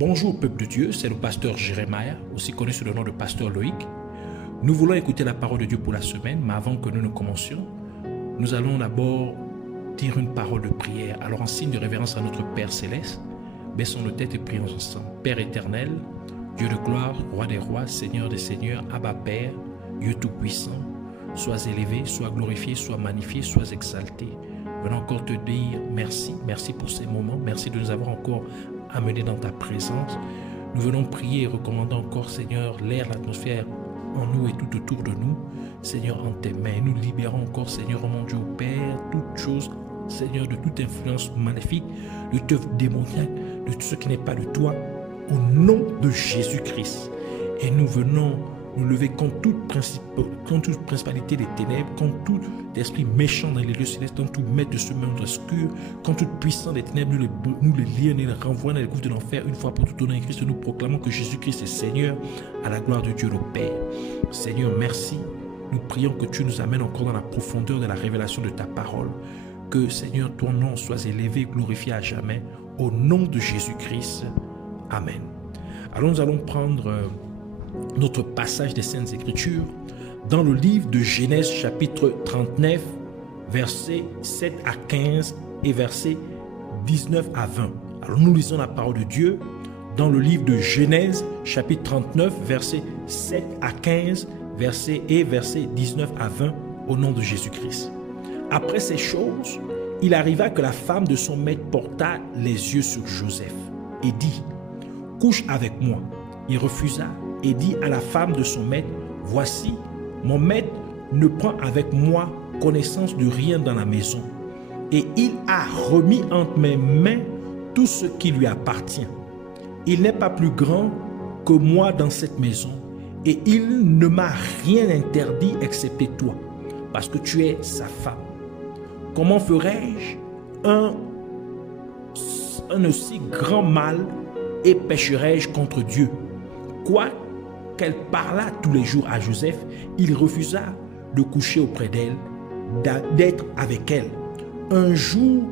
Bonjour peuple de Dieu, c'est le pasteur Jérémia, aussi connu sous le nom de pasteur Loïc. Nous voulons écouter la parole de Dieu pour la semaine, mais avant que nous ne commencions, nous allons d'abord dire une parole de prière. Alors en signe de révérence à notre Père Céleste, baissons nos têtes et prions ensemble. Père éternel, Dieu de gloire, Roi des rois, Seigneur des seigneurs, Abba Père, Dieu tout-puissant, sois élevé, sois glorifié, sois magnifié, sois exalté. Venons encore te dire merci, merci pour ces moments, merci de nous avoir encore amenés dans ta présence. Nous venons prier et recommander encore, Seigneur, l'air, l'atmosphère en nous et tout autour de nous. Seigneur, en tes mains, nous libérons encore, Seigneur, mon Dieu, Père, toutes choses, Seigneur, de toute influence maléfique, de toute œuvre démoniaque, de tout ce qui n'est pas de toi, au nom de Jésus-Christ. Et nous venons nous lever contre toute principalité des ténèbres, contre tout esprit méchant dans les lieux célestes, contre tout maître de ce monde obscur, contre toute puissance des ténèbres, nous les lions et les renvoyons dans les gouffres de l'enfer. Une fois pour tout au nom de Christ, nous proclamons que Jésus-Christ est Seigneur, à la gloire de Dieu le Père. Seigneur, merci. Nous prions que tu nous amènes encore dans la profondeur de la révélation de ta parole. Que, Seigneur, ton nom soit élevé et glorifié à jamais. Au nom de Jésus-Christ. Amen. Alors nous allons prendre notre passage des Saintes Écritures dans le livre de Genèse chapitre 39, versets 7 à 15 et versets 19 à 20. Alors nous lisons la parole de Dieu dans le livre de Genèse chapitre 39, versets 7 à 15 versets 19 à 20 au nom de Jésus-Christ. Après ces choses, il arriva que la femme de son maître porta les yeux sur Joseph et dit « Couche avec moi ». Il refusa et dit à la femme de son maître, « Voici, mon maître ne prend avec moi connaissance de rien dans la maison, et il a remis entre mes mains tout ce qui lui appartient. Il n'est pas plus grand que moi dans cette maison, et il ne m'a rien interdit excepté toi, parce que tu es sa femme. Comment ferais-je un aussi grand mal et pécherais-je contre Dieu? » Quoi qu'elle parlât tous les jours à Joseph, il refusa de coucher auprès d'elle, d'être avec elle. Un jour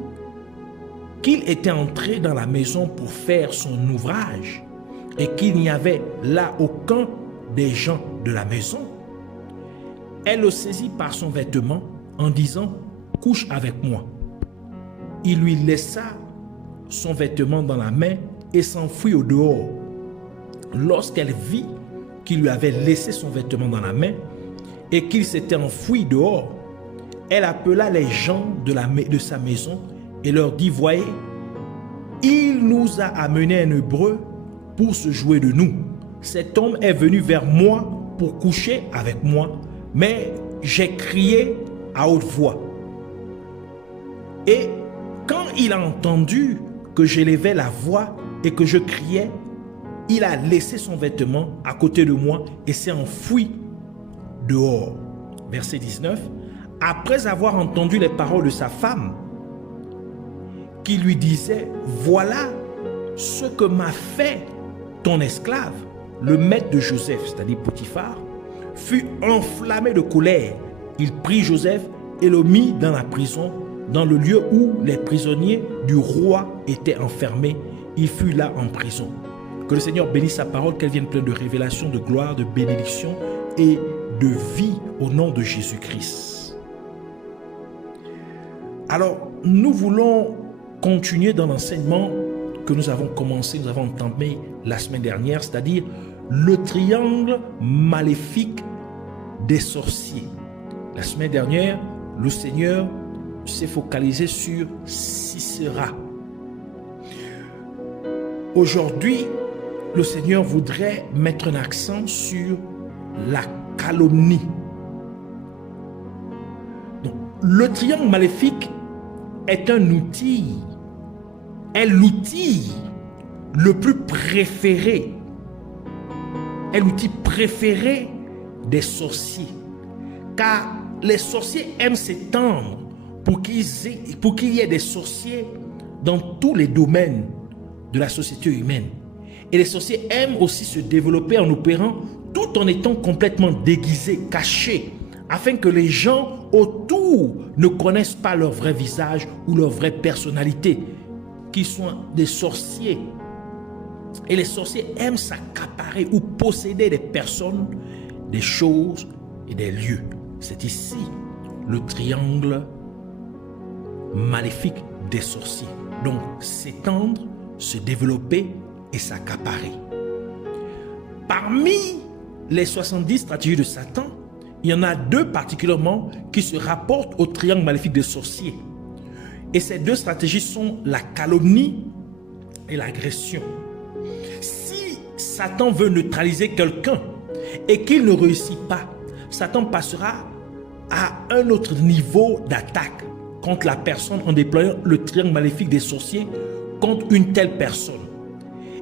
qu'il était entré dans la maison pour faire son ouvrage et qu'il n'y avait là aucun des gens de la maison, elle le saisit par son vêtement en disant « Couche avec moi ». Il lui laissa son vêtement dans la main et s'enfuit au dehors. Lorsqu'elle vit qu'il lui avait laissé son vêtement dans la main et qu'il s'était enfui dehors, elle appela les gens de sa maison et leur dit « Voyez, il nous a amené un Hébreu pour se jouer de nous. Cet homme est venu vers moi pour coucher avec moi, mais j'ai crié à haute voix. Et quand il a entendu que j'élevais la voix et que je criais, il a laissé son vêtement à côté de moi et s'est enfui dehors. » Verset 19. Après avoir entendu les paroles de sa femme, qui lui disait « Voilà ce que m'a fait ton esclave, le maître de Joseph, c'est-à-dire Potiphar, fut enflammé de colère. Il prit Joseph et le mit dans la prison, dans le lieu où les prisonniers du roi étaient enfermés. Il fut là en prison. » Que le Seigneur bénisse sa parole, qu'elle vienne pleine de révélation, de gloire, de bénédiction et de vie au nom de Jésus-Christ. Alors, nous voulons continuer dans l'enseignement que nous avons commencé, nous avons entamé la semaine dernière, c'est-à-dire le triangle maléfique des sorciers. La semaine dernière, le Seigneur s'est focalisé sur Sisera. Aujourd'hui, le Seigneur voudrait mettre un accent sur la calomnie. Donc, le triangle maléfique est un outil, est l'outil le plus préféré, est l'outil préféré des sorciers. Car les sorciers aiment s'étendre pour qu'il y ait des sorciers dans tous les domaines de la société humaine. Et les sorciers aiment aussi se développer en opérant tout en étant complètement déguisés, cachés, afin que les gens autour ne connaissent pas leur vrai visage ou leur vraie personnalité, qu'ils soient des sorciers Et les sorciers aiment s'accaparer ou posséder des personnes, des choses et des lieux. C'est ici le triangle maléfique des sorciers. Donc, s'étendre, se développer et s'accaparer. Parmi les 70 stratégies de Satan, il y en a 2 particulièrement qui se rapportent au triangle maléfique des sorciers. Et ces 2 stratégies sont la calomnie et l'agression. Si Satan veut neutraliser quelqu'un et qu'il ne réussit pas, Satan passera à un autre niveau d'attaque contre la personne en déployant le triangle maléfique des sorciers contre une telle personne.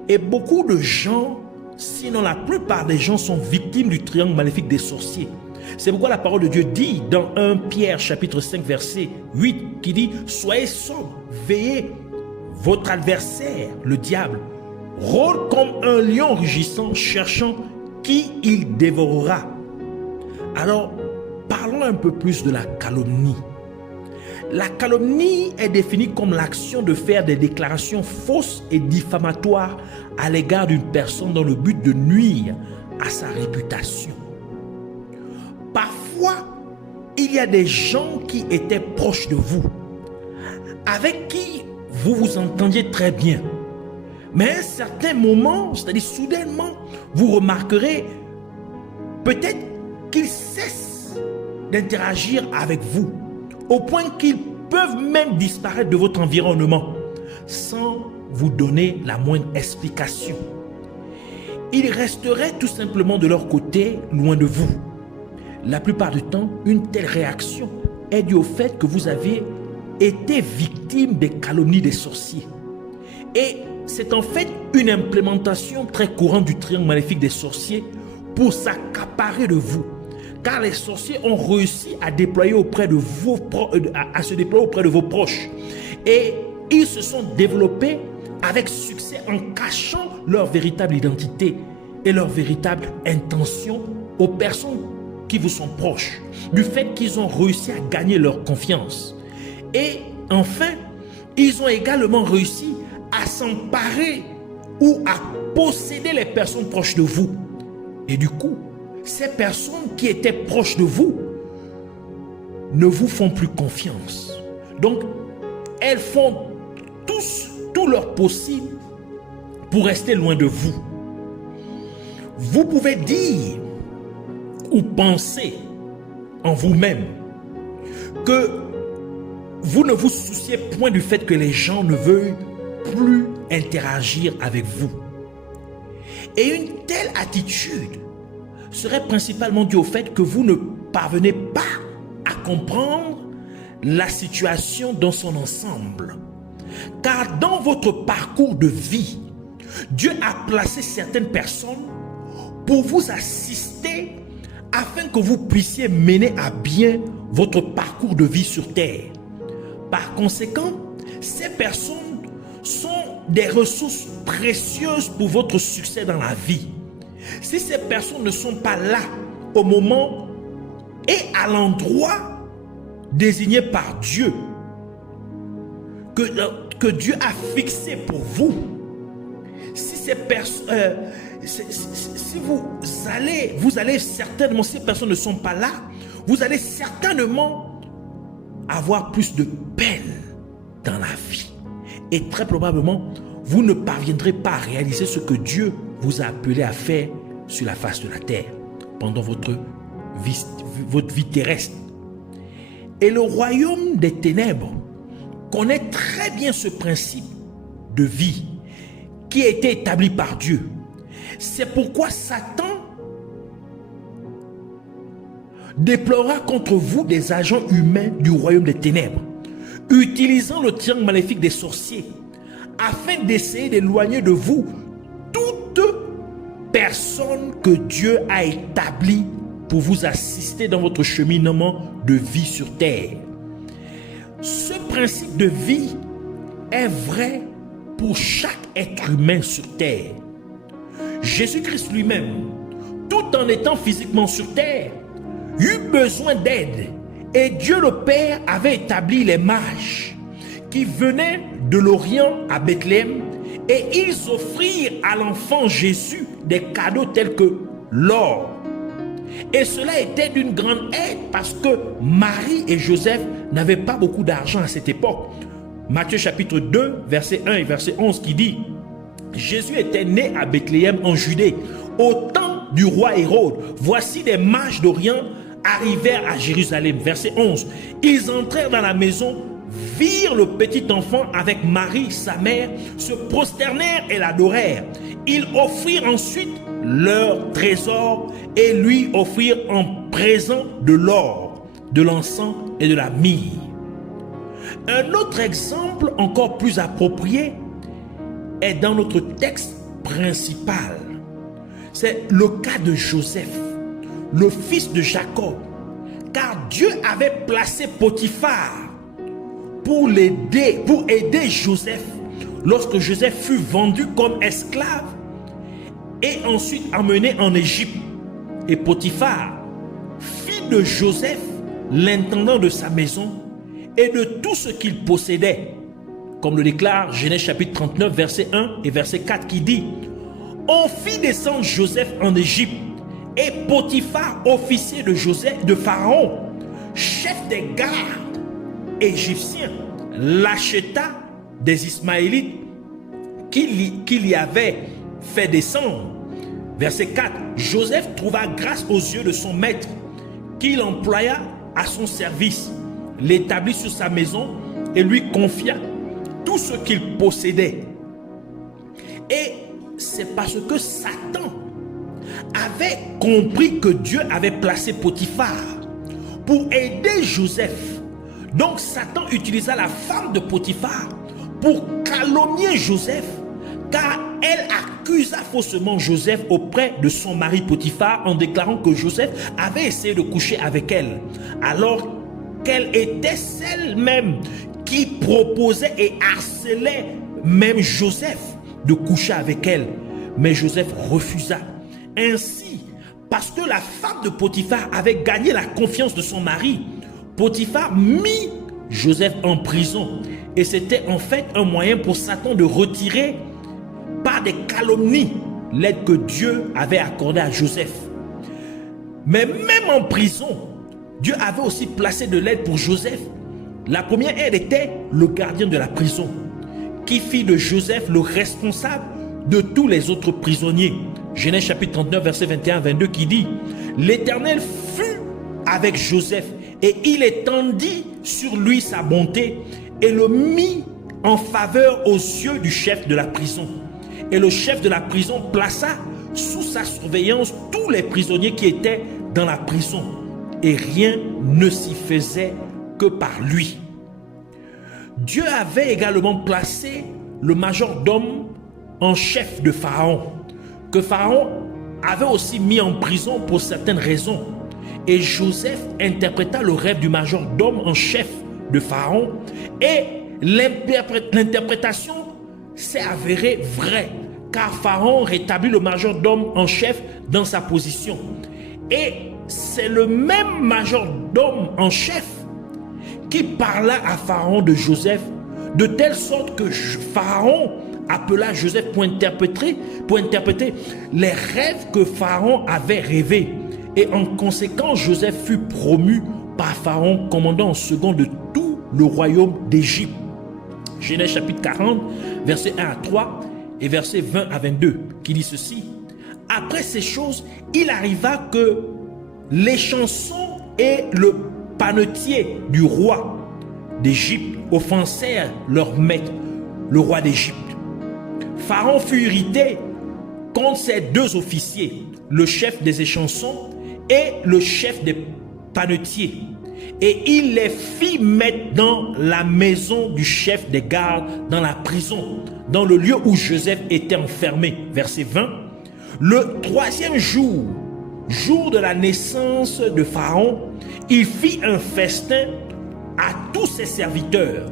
Et beaucoup de gens, sinon la plupart des gens, sont victimes du triangle maléfique des sorciers. C'est pourquoi la parole de Dieu dit dans 1 Pierre chapitre 5 verset 8 qui dit « Soyez sobres, veillez, votre adversaire, le diable, rôde comme un lion rugissant, cherchant qui il dévorera. » Alors, parlons un peu plus de la calomnie. La calomnie est définie comme l'action de faire des déclarations fausses et diffamatoires à l'égard d'une personne dans le but de nuire à sa réputation. Parfois, il y a des gens qui étaient proches de vous, avec qui vous vous entendiez très bien. Mais à un certain moment, c'est-à-dire soudainement, vous remarquerez peut-être qu'ils cessent d'interagir avec vous, au point qu'ils peuvent même disparaître de votre environnement, sans vous donner la moindre explication. Ils resteraient tout simplement de leur côté, loin de vous. La plupart du temps, une telle réaction est due au fait que vous avez été victime des calomnies des sorciers. Et c'est en fait une implémentation très courante du triangle maléfique des sorciers pour s'accaparer de vous. Car les sorciers ont réussi à déployer auprès de vos proches. Et ils se sont développés avec succès en cachant leur véritable identité et leur véritable intention aux personnes qui vous sont proches, du fait qu'ils ont réussi à gagner leur confiance. Et enfin, ils ont également réussi à s'emparer ou à posséder les personnes proches de vous. Et du coup, ces personnes qui étaient proches de vous ne vous font plus confiance. Donc, elles font tout leur possible pour rester loin de vous. Vous pouvez dire ou penser en vous-même que vous ne vous souciez point du fait que les gens ne veulent plus interagir avec vous. Et une telle attitude serait principalement due au fait que vous ne parvenez pas à comprendre la situation dans son ensemble. Car dans votre parcours de vie, Dieu a placé certaines personnes pour vous assister afin que vous puissiez mener à bien votre parcours de vie sur terre. Par conséquent, ces personnes sont des ressources précieuses pour votre succès dans la vie. Si ces personnes ne sont pas là au moment et à l'endroit désigné par Dieu, que Dieu a fixé pour vous, si ces personnes, si vous allez certainement, si ces personnes ne sont pas là, vous allez certainement avoir plus de peine dans la vie. Et très probablement, vous ne parviendrez pas à réaliser ce que Dieu vous a appelé à faire sur la face de la terre pendant votre vie terrestre. Et le royaume des ténèbres connaît très bien ce principe de vie qui a été établi par Dieu. C'est pourquoi Satan déploiera contre vous des agents humains du royaume des ténèbres, utilisant le triangle maléfique des sorciers, afin d'essayer d'éloigner de vous toute personne que Dieu a établie pour vous assister dans votre cheminement de vie sur terre. Ce principe de vie est vrai pour chaque être humain sur terre. Jésus-Christ lui-même, tout en étant physiquement sur terre, eut besoin d'aide. Et Dieu le Père avait établi les mages qui venaient de l'Orient à Bethléem Et ils offrirent à l'enfant Jésus des cadeaux tels que l'or. Et cela était d'une grande aide parce que Marie et Joseph n'avaient pas beaucoup d'argent à cette époque. Matthieu chapitre 2, verset 1 et verset 11 qui dit: Jésus était né à Bethléem en Judée, au temps du roi Hérode. Voici des mages d'Orient arrivèrent à Jérusalem. Verset 11. Ils entrèrent dans la maison, virent le petit enfant avec Marie, sa mère, se prosternèrent et l'adorèrent. Ils offrirent ensuite leur trésor et lui offrirent en présent de l'or, de l'encens et de la myrrhe. Un autre exemple encore plus approprié est dans notre texte principal. C'est le cas de Joseph, le fils de Jacob, car Dieu avait placé Potiphar pour aider Joseph lorsque Joseph fut vendu comme esclave et ensuite emmené en Égypte. Et Potiphar fit de Joseph l'intendant de sa maison et de tout ce qu'il possédait, comme le déclare Genèse chapitre 39 verset 1 et verset 4 qui dit: on fit descendre Joseph en Égypte, et Potiphar, officier de Pharaon, chef des gardes égyptiens, l'acheta des Ismaélites qu'il y avait fait descendre. Verset 4. Joseph trouva grâce aux yeux de son maître, qu'il employa à son service, l'établit sur sa maison et lui confia tout ce qu'il possédait. Et c'est parce que Satan avait compris que Dieu avait placé Potiphar pour aider Joseph. Donc Satan utilisa la femme de Potiphar pour calomnier Joseph, car elle accusa faussement Joseph auprès de son mari Potiphar en déclarant que Joseph avait essayé de coucher avec elle, alors qu'elle était celle même qui proposait et harcelait même Joseph de coucher avec elle. Mais Joseph refusa. Ainsi, parce que la femme de Potiphar avait gagné la confiance de son mari, Potiphar mit Joseph en prison. Et c'était en fait un moyen pour Satan de retirer par des calomnies l'aide que Dieu avait accordée à Joseph. Mais même en prison, Dieu avait aussi placé de l'aide pour Joseph. La première aide était le gardien de la prison, qui fit de Joseph le responsable de tous les autres prisonniers. Genèse chapitre 39 verset 21-22 qui dit: l'Éternel fut avec Joseph et il étendit sur lui sa bonté et le mit en faveur aux yeux du chef de la prison. Et le chef de la prison plaça sous sa surveillance tous les prisonniers qui étaient dans la prison, et rien ne s'y faisait que par lui. Dieu avait également placé le majordome en chef de Pharaon, que Pharaon avait aussi mis en prison pour certaines raisons. Et Joseph interpréta le rêve du majordome en chef de Pharaon, et l'interprétation s'est avérée vraie, car Pharaon rétablit le majordome en chef dans sa position. Et c'est le même majordome en chef qui parla à Pharaon de Joseph, de telle sorte que Pharaon appela Joseph pour interpréter les rêves que Pharaon avait rêvés. Et en conséquence, Joseph fut promu par Pharaon, commandant en second de tout le royaume d'Égypte. Genèse chapitre 40, versets 1 à 3 et versets 20 à 22, qui dit ceci: après ces choses, il arriva que les chansons et le panetier du roi d'Égypte offensèrent leur maître, le roi d'Égypte. Pharaon fut irrité contre ces deux officiers, le chef des échansons et le chef des panetiers, et il les fit mettre dans la maison du chef des gardes, dans la prison, dans le lieu où Joseph était enfermé. Verset 20. Le troisième jour, jour de la naissance de Pharaon, il fit un festin à tous ses serviteurs,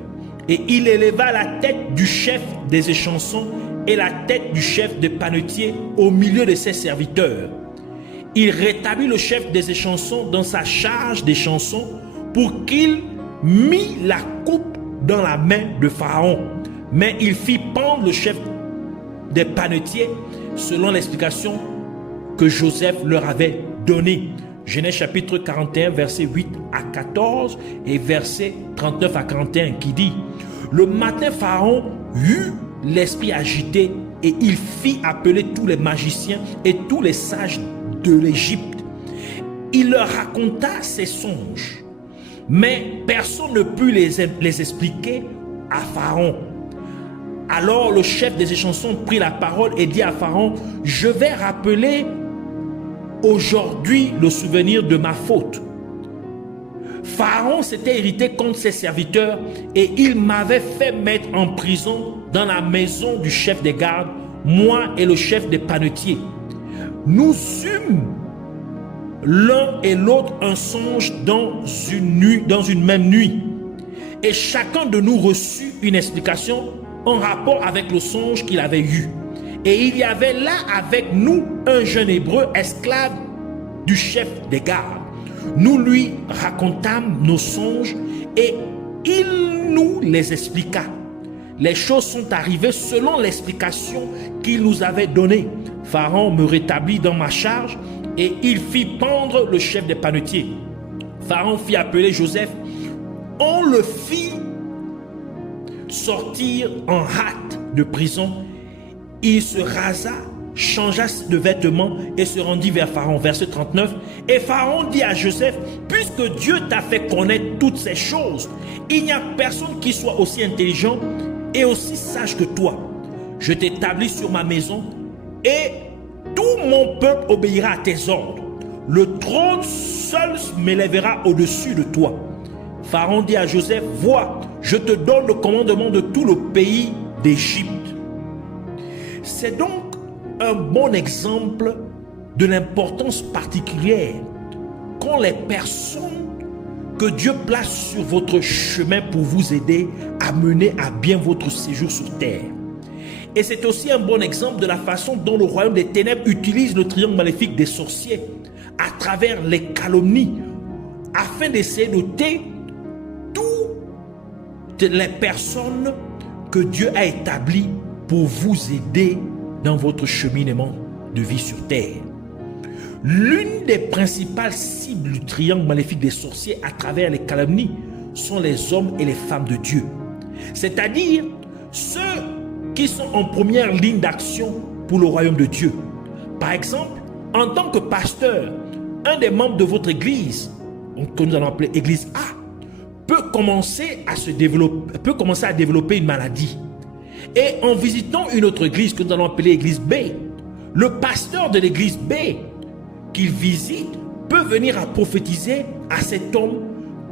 et il éleva la tête du chef des échansons et la tête du chef des panetiers au milieu de ses serviteurs. Il rétablit le chef des échansons dans sa charge des chansons pour qu'il mît la coupe dans la main de Pharaon. Mais il fit pendre le chef des panetiers, selon l'explication que Joseph leur avait donnée. Genèse chapitre 41, versets 8 à 14 et versets 39 à 41 qui dit: le matin, Pharaon eut l'esprit agité et il fit appeler tous les magiciens et tous les sages de l'Égypte. Il leur raconta ses songes, mais personne ne put les expliquer à Pharaon. Alors le chef des échansons prit la parole et dit à Pharaon: je vais rappeler aujourd'hui le souvenir de ma faute. Pharaon s'était irrité contre ses serviteurs et il m'avait fait mettre en prison dans la maison du chef des gardes, moi et le chef des panetiers. Nous eûmes l'un et l'autre un songe dans une même nuit, et chacun de nous reçut une explication en rapport avec le songe qu'il avait eu. Et il y avait là avec nous un jeune hébreu esclave du chef des gardes. Nous lui racontâmes nos songes et il nous les expliqua. Les choses sont arrivées selon l'explication qu'il nous avait donnée. Pharaon me rétablit dans ma charge et il fit pendre le chef des panetiers. Pharaon fit appeler Joseph. On le fit sortir en hâte de prison. Il se rasa, changea de vêtements et se rendit vers Pharaon. Verset 39. Et Pharaon dit à Joseph: puisque Dieu t'a fait connaître toutes ces choses, il n'y a personne qui soit aussi intelligent et aussi sage que toi. Je t'établis sur ma maison et tout mon peuple obéira à tes ordres. Le trône seul m'élèvera au-dessus de toi. Pharaon dit à Joseph: vois, je te donne le commandement de tout le pays d'Égypte. C'est donc un bon exemple de l'importance particulière qu'ont les personnes que Dieu place sur votre chemin pour vous aider à mener à bien votre séjour sur terre. Et c'est aussi un bon exemple de la façon dont le royaume des ténèbres utilise le triangle maléfique des sorciers à travers les calomnies afin d'essayer d'ôter toutes les personnes que Dieu a établies pour vous aider dans votre cheminement de vie sur terre. L'une des principales cibles du triangle maléfique des sorciers à travers les calomnies sont les hommes et les femmes de Dieu. C'est-à-dire ceux qui sont en première ligne d'action pour le royaume de Dieu. Par exemple, en tant que pasteur, un des membres de votre église, que nous allons appeler église A, peut commencer à développer une maladie. Et en visitant une autre église que nous allons appeler église B, le pasteur de l'église B qu'il visite peut venir à prophétiser à cet homme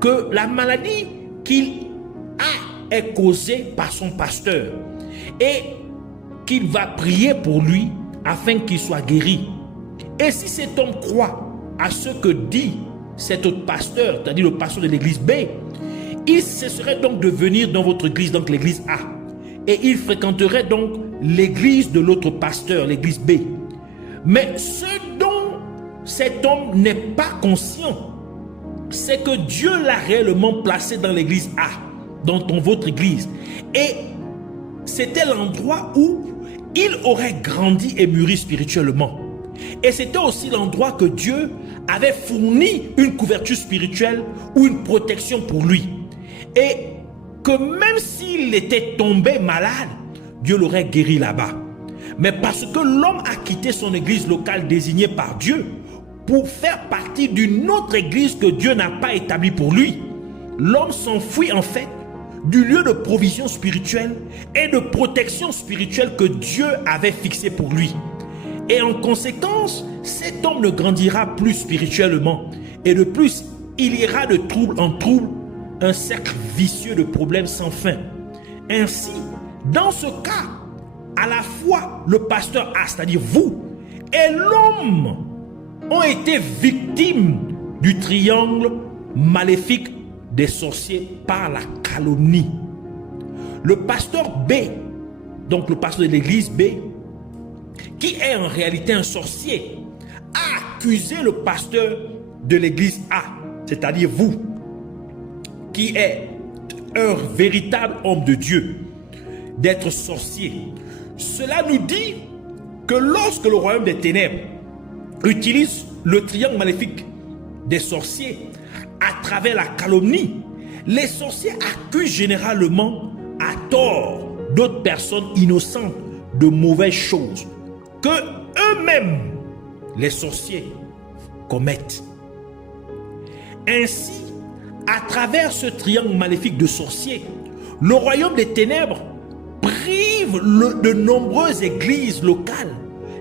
que la maladie qu'il a est causée par son pasteur et qu'il va prier pour lui afin qu'il soit guéri. Et si cet homme croit à ce que dit cet autre pasteur, c'est-à-dire le pasteur de l'église B, il cesserait donc de venir dans votre église, donc l'église A, et il fréquenterait donc l'église de l'autre pasteur, l'église B. Mais ce dont cet homme n'est pas conscient, c'est que Dieu l'a réellement placé dans l'église A, dans votre église. Et c'était l'endroit où il aurait grandi et mûri spirituellement. Et c'était aussi l'endroit que Dieu avait fourni une couverture spirituelle ou une protection pour lui. Et que même s'il était tombé malade, Dieu l'aurait guéri là-bas. Mais parce que l'homme a quitté son église locale désignée par Dieu pour faire partie d'une autre église que Dieu n'a pas établie pour lui, l'homme s'enfuit en fait du lieu de provision spirituelle et de protection spirituelle que Dieu avait fixé pour lui. Et en conséquence, cet homme ne grandira plus spirituellement. Et de plus, il ira de trouble en trouble, un cercle vicieux de problèmes sans fin. Ainsi, dans ce cas, à la fois le pasteur A, c'est-à-dire vous, et l'homme ont été victimes du triangle maléfique des sorciers par la calomnie. Le pasteur B, donc le pasteur de l'église B, qui est en réalité un sorcier, a accusé le pasteur de l'église A, c'est-à-dire vous, qui est un véritable homme de Dieu, d'être sorcier. Cela nous dit que lorsque le royaume des ténèbres utilise le triangle maléfique des sorciers à travers la calomnie, les sorciers accusent généralement à tort d'autres personnes innocentes de mauvaises choses que eux-mêmes, les sorciers, commettent. Ainsi, à travers ce triangle maléfique de sorciers, le royaume des ténèbres prive de nombreuses églises locales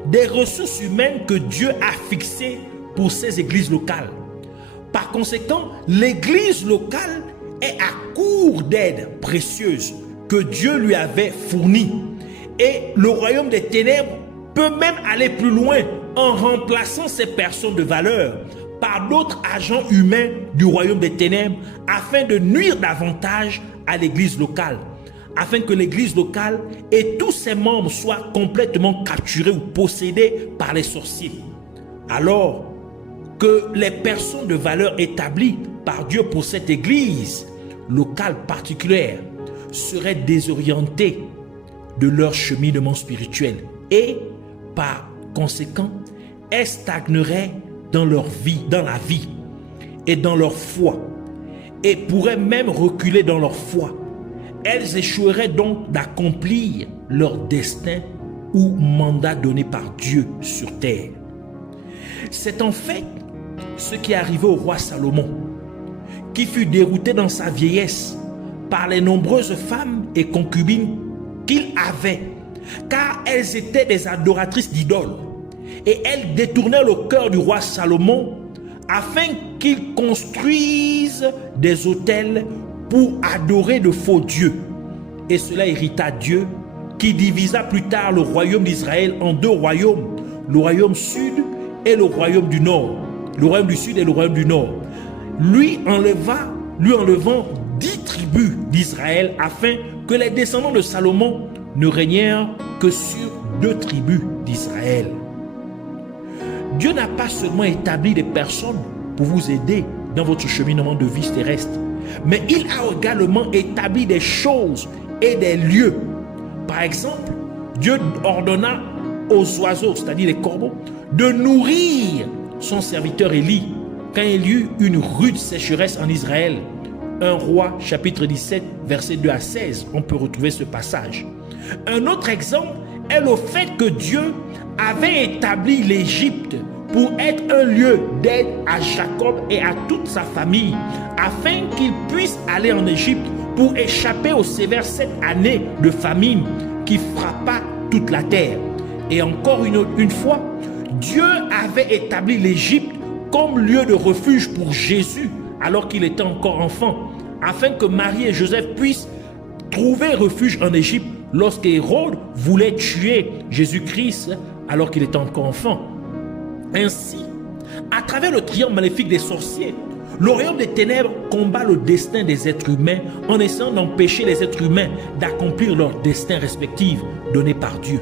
des ressources humaines que Dieu a fixées pour ces églises locales. Par conséquent, l'église locale est à court d'aides précieuses que Dieu lui avait fournies. Et le royaume des ténèbres peut même aller plus loin en remplaçant ces personnes de valeur par d'autres agents humains du royaume des ténèbres afin de nuire davantage à l'église locale, afin que l'église locale et tous ses membres soient complètement capturés ou possédés par les sorciers. Alors que les personnes de valeur établies par Dieu pour cette église locale particulière seraient désorientées de leur cheminement spirituel et par conséquent, elles stagneraient dans leur vie, dans la vie et dans leur foi et pourraient même reculer dans leur foi. Elles échoueraient donc d'accomplir leur destin ou mandat donné par Dieu sur terre. C'est en fait ce qui est arrivé au roi Salomon, qui fut dérouté dans sa vieillesse par les nombreuses femmes et concubines qu'il avait, car elles étaient des adoratrices d'idoles, et elles détournaient le cœur du roi Salomon afin qu'il construise des autels pour adorer de faux dieux. Et cela irrita Dieu, qui divisa plus tard le royaume d'Israël en deux royaumes, le royaume sud et le royaume du nord. Le royaume du sud et le royaume du nord. Lui enlevant 10 tribus d'Israël afin que les descendants de Salomon ne régnèrent que sur 2 tribus d'Israël. Dieu n'a pas seulement établi des personnes pour vous aider dans votre cheminement de vie terrestre, mais il a également établi des choses et des lieux. Par exemple, Dieu ordonna aux oiseaux, c'est-à-dire les corbeaux, de nourrir son serviteur Élie quand il y eut une rude sécheresse en Israël. 1 Roi chapitre 17 versets 2 à 16, on peut retrouver ce passage. Un autre exemple est le fait que Dieu avait établi l'Égypte pour être un lieu d'aide à Jacob et à toute sa famille, afin qu'ils puissent aller en Égypte pour échapper aux sévères 7 années de famine qui frappa toute la terre. Et encore une fois, Dieu avait établi l'Égypte comme lieu de refuge pour Jésus alors qu'il était encore enfant, afin que Marie et Joseph puissent trouver refuge en Égypte lorsqu'Hérode voulait tuer Jésus-Christ alors qu'il était encore enfant. Ainsi, à travers le triangle maléfique des sorciers, le royaume des ténèbres combat le destin des êtres humains en essayant d'empêcher les êtres humains d'accomplir leur destin respectif donné par Dieu.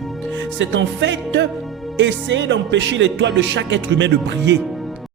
C'est en fait essayer d'empêcher l'étoile de chaque être humain de briller